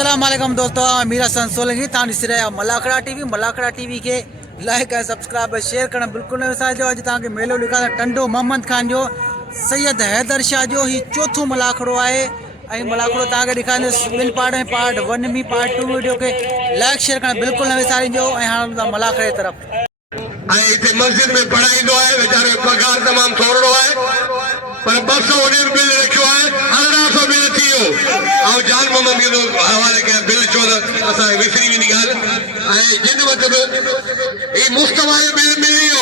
अस्सलाम वालेकुम दोस्तों, मीरा सोलंकी तान सिर मलाखड़ा टीवी के लाइक है सब्सक्राइब है शेयर करना बिल्कुल न विसारिजो। अज तक मेलो लिखा टंडो मोहम्मद खान जो सैयद हैदर शाह जो ही चौथो मलाखड़ो है। मलाखड़ो तक दिखा बिन पार्ट में पार्ट 1 में पार्ट 2 वीडियो के लाइक शेयर करना बिल्कुल न विसारिजो। हाँ मलाखड़े तरफ मस्जिद में पढ़ाईंदो है वेचारो पगार तमाम थोड़ो है पर 200 उन्हें बिल रखियो है 1800 बिल थियो और जान मोहम्मद के हवाले के बिल चो असा विसरी भी निकाल जिन मतलब ये मुस्तफा बिल मिलियो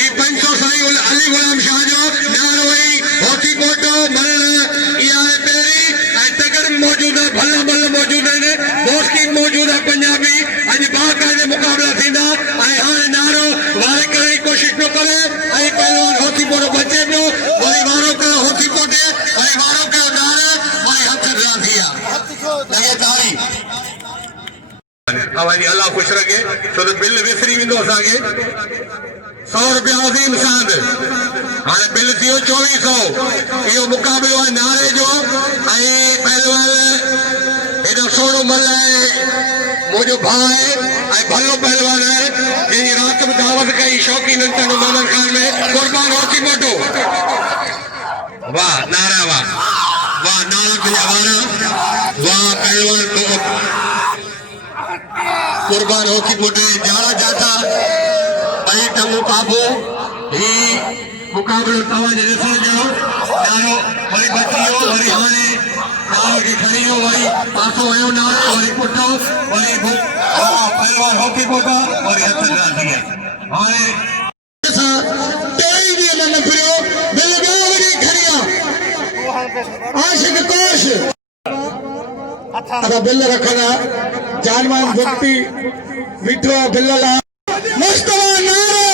ये 500 साई अली गुलाम शाह जो नारोई होती कोटो मरण या पेरी तगर मौजूद है भला भला मौजूद है दोस्ती मौजूद है पंजाबी आज बाकायदे मुकाबला थींदा हां नारो वारे करे कोशिश न करे पहलवान होती पोटो बचे पियो वरी वारो का होती पोटे वरी वारो का नारे वरी हथ ड्रा थिया लगे तारी आवाजी अल्लाह खुश रखे तो बिल विसरी विंदो असाके 100 रुपया अजीम साद हाँ बिल थियो 2400 यो मुकाबलो है नारे जो पहलवान एडो सोनो मल है मुझो भाई भलो पहलवान है जी रात में दावत कई शौकीन मोहम्मद खान में कुर्बान होती मोटो वाह नारा वाह नारा पिजावारा वाह पहलवान कुर्बान होती मोटे जारा जाता भाई टंगो काबू ही मुकाबलो तवाजे ॾिसो जो नारो वरी बचियो वरी हाणे नारो की खणियो वरी पासो आयो नारो वरी पुटो वरी पहलवान होकी पोटा वरी हथ ड्रा थिया हाणे तेई दी मन फिरो बिल गयो वरी खणिया आशिक कोश अदा बिल रखना जानमान व्यक्ति मिठो बिल ला मुस्तफा नारो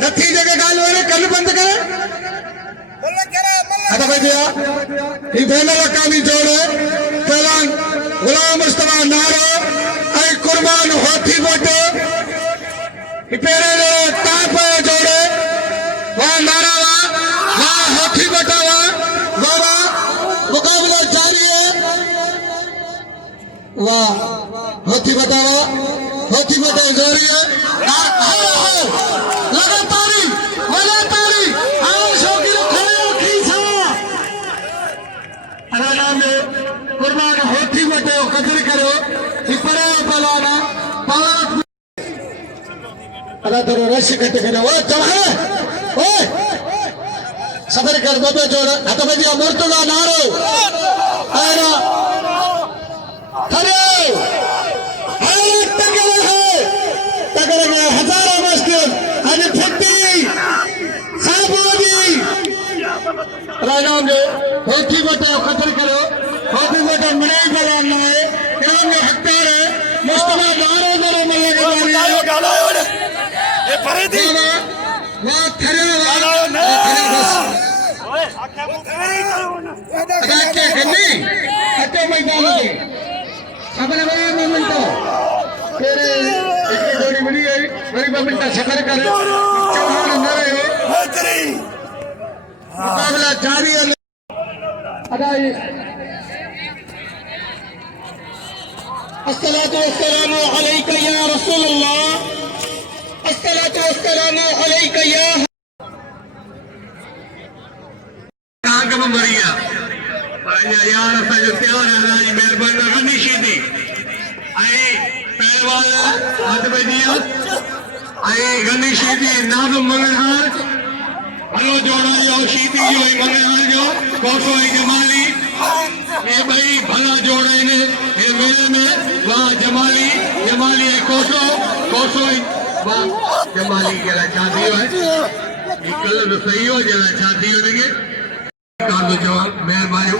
नतीजे के गाल वाले कल बंद करे अदा भैया ये बैनर कामी जोड़े पहलवान गुलाम मुस्तफा नारो आई कुर्बान होती बोटे पेरे ताप जोड़े वहाँ नारा वहाँ होती बोटा वहाँ मुकाबला जारी है वाह होती बोटा जारी है कुर्बान होती बटे कदर करो इपरे पलाना पाक अदा तो रश कट करे ओ चढ़े ओए सदर कर बबे जोड़ हत बजिया मुर्तजा नारो आरा खड़े अरे तगड़े में हजारों मस्जिद आज फटी साबोदी राजा ने होती बटे कदर करो होती बटे मरे बलान है इनाम में हकदार है मुस्तफा नारो नारो मल्ले गालो गालो ये फरीदी वो खरे गालो ओए आखे मुकरी अदा के गन्नी हटे मैदान में सबने बड़ा मोमेंटो तेरे एक जोड़ी मिली है बड़ी मोमेंट सफर कर चौहान नरे हो बेहतरी मुकाबला जारी है अदा अस्सलातु वस्सलामु अलैका या रसूलल्लाह अस्सलातु वस्सलामु अलैका या कहां कम मरिया पांजा यार असा जो प्यार है रानी मेहरबानी गनी शीदी आई पहलवान हाथ में दिया आई गनी शीदी नाम मंगलहार हलो जोड़ा और शीदी जो मंगलहार जो कोसो जमाली ये भाई भला जोड़े ने ये मेले में वाह जमाली कोसो वाह जमाली जरा शादी है कल तो सही हो जरा शादी हो लगे कर दो जवाब मेहरबानी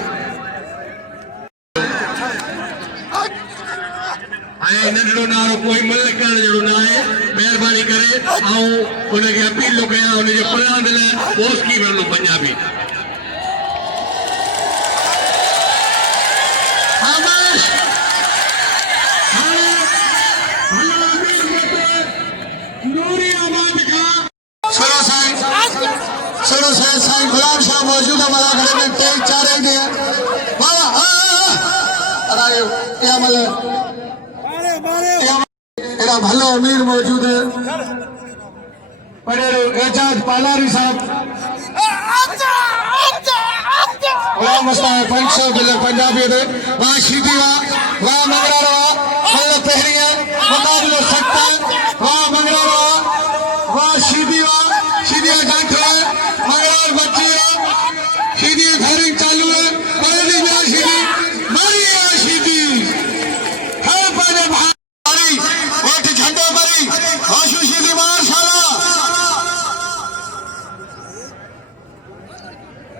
आए नंढो नारो कोई मल करण जड़ो ना है मेहरबानी करे आऊं उनके अपील लो कया उन जो पलांद ले पोस की वरलो पंजाबी साईं गुलाम शाह मौजूद है मलाखड़े में तेज चारे ने एड़ा भलो अमीर मौजूद है बड़े एजाज पालारी साहब वाह मस्ता 500 बिल पंजाबी दे वाह शीदी वाह मंगरा वाह पहरी है मुकाबलो सकता है वाह मंगरा वाह शीदी जाट है मंगरा बच्ची है शीदी फायरिंग चालू है बड़ी जा शीदी मारी है शीदी हर पाने भारी वोट झंडो मरी आशु शीदी माशाल्लाह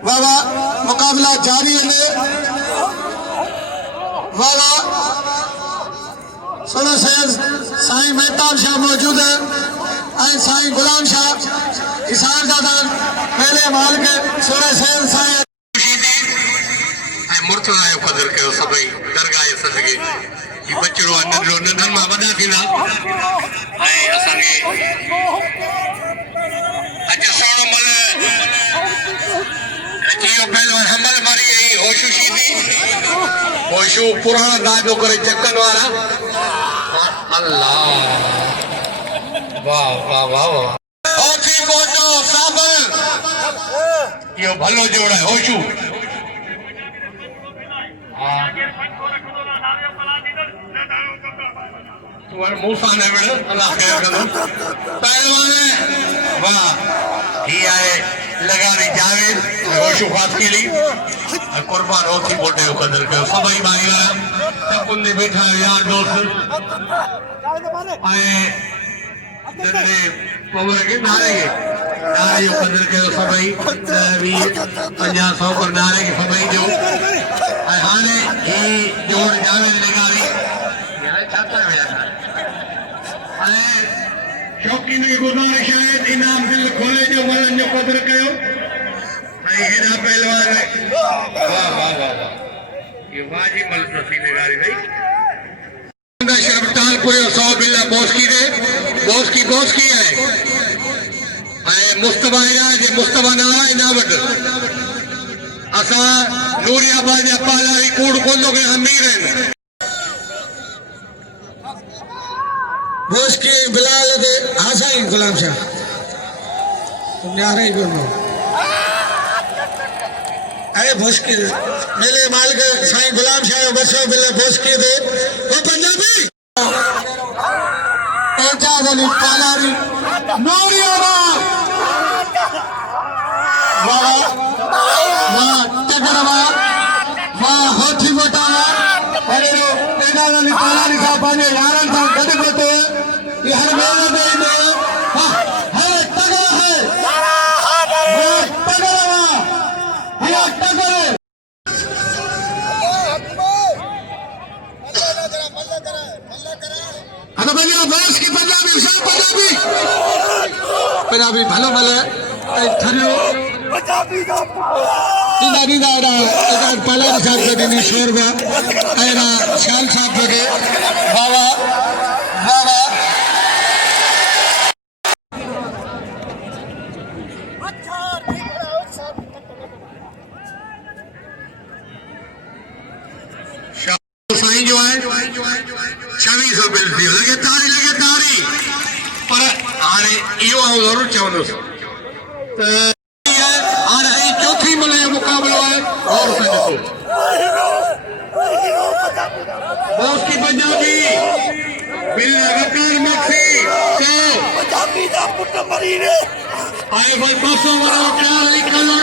वाह मुकाबला जारी है वाह सोलह सैयद साईं मेहताब शाह मौजूद है साईं गुलाम शाह इसार दादा पहले माल के सोलह सैयद साईं मुर्तजा जो कदर कयो सभई दरगाह सदके ही बचड़ो नंढन मां वॾा थींदा ऐं असांखे अॼु सोण मल जियो पहलवान हमल मारी ऐं होशू शीदी होशू पुराणा दादो करे चक्कन वारा अल्लाह वाह वाह वाह वाह होठी कोटो साबल यो भलो जोड़ है होशू मूसा ने विड़ अल्लाह ख़ैर कंदो पहलवान वाह ही आहे लगारी जावेद होशू फातकेली कुर्बान होती बोटे जो कदर कयो सभई भाईवारा सभुनि ने बैठा यार दोस्त ऐं नंढे पवर के नारे जो कदर कयो सभई 20-50 पर नारे के सभई जो ऐं हाणे ही जोड़ जावेद लगारी छाता विया शौकीन की गुज़ारिश है इनाम दिल खोले जो वलन जो कदर कयो हेड़ा पहलवान वाह वाह वाह ये वाजी मल नसीब गारी भाई शरफ टालपुरे 100 बिल्ला बोस्की है मुस्तफा जे मुस्तफा नारा इना वट असा नूरियाबाद या पालारी कूड़ कोंदो के अमीर हैं बोस्की बिलाल दे हासाई गुलाम शाह न्यारे को अरे बोस्की मेले माल के साईं गुलाम शाह 200 बिल्ला बोस्की दे वो पंजाबी एजाज अली पालारी नूरियाबाद वाह टकरवा वाह होठी मोटावा अरे एजाज अली पालारी साहब पाने यारन साहब गद कोते ये हर मेले में वाह है तगड़ा है वाह तगड़ा है तगड़ा अरे भैया बस की पंजाबी भलो भले थरियो नींदा एड़ा पालारी साहब के दिन शेर बा एड़ा शान साहब के बाबा बाबा साईं जो है 2600 बिल थी लगे तारी पर हाणे इहो आउं ज़रूरु चवंदुसि त हाणे ही चौथी मले जो मुक़ाबिलो आहे और ॾिसो बोस्की पंजाबी बिल लगातार मक्सी तो पंजाबी दा पुट मरी रे आए भाई 200 वाला प्यार लिखल हो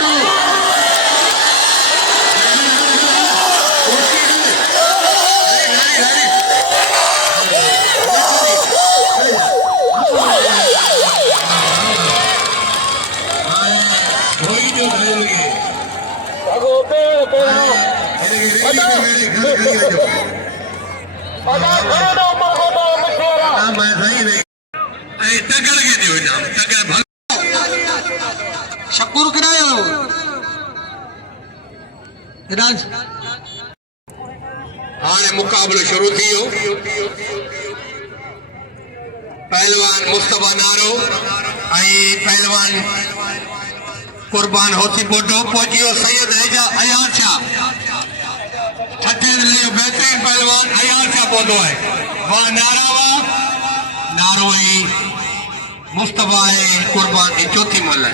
शक्कुर किरायो हाणे मुक़ाबिलो शुरू थी वियो पहलवान मुस्तफा नारो पहलवान कुर्बान होती बोटो पहुंची सैयद अयार शाह छठे जिले जो बेहतरीन पहलवान अयार सां पहुतो है वाह नारा वाह नारो ही मुस्तफा है कुर्बान की चौथी मल है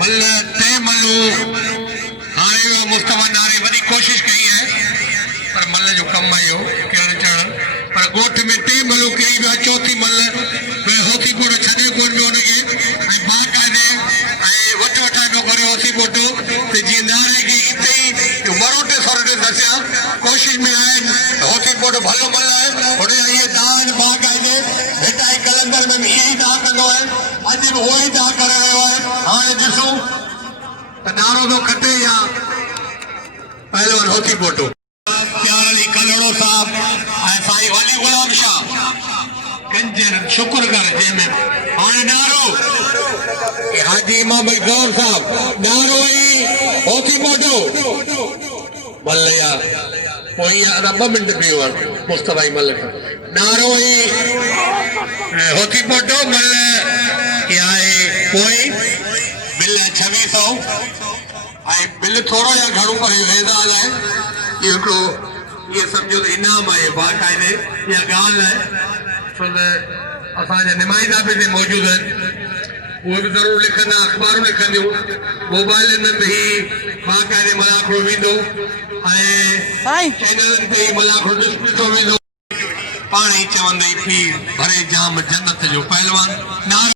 मल टे मलू हाणे मुस्तफा नारे वॾी कोशिश कई है पर मल जो कम आयो किरण चढ़ पर गोठ में टे मलू कई विया चौथी मल होती पोटो छॾे कोन पियो हुनखे ऐं बाक़ाइदे ऐं वठ वठाए पियो करे होती पोटो ते जीअं नारे खे हिते ई मरोटे सोरटे दसिया कोशिश में आहिनि होती पोटो भलो मल आहे हुन जा इहे दाग बाक़ाइदे भेटाई कलंदर में इहे ई दाग कंदो आहे अॼु बि उहो ई दाग करे रहियो आहे हाणे ॾिसूं त नारो थो खटे या पहलवान होती पोटो प्यार अली कलड़ो साहब ऐं साईं वली गुलाम शाह कंजर शुक्र कर जंहिंमें हाणे नारो हाजी इमाम गौर साहब नारो ई होती पोटो मल्लया पोइ अदा 2 मिंट पियो मुस्तफा ई मल नारो ई होती पोटो मल या पोइ बिल 2600 ऐं बिल थोरो या घणो पर एज़ाज़ आहे इहो हिकिड़ो ये समझो तो इनाम है बाकायदे या ॻाल्हि है छो त असांजा नुमाइंदा बि हिते मौजूदु आहिनि उहे बि ज़रूरु लिखंदा अख़बारूं लिखंदियूं मोबाइलनि में बि बाकायदे मलाखड़ो वेंदो ऐं चैनलनि ते मलाखड़ो ॾिसो वेंदो पाण ई चवंदई पीर भरे जाम जन्नत जो पहलवान नारो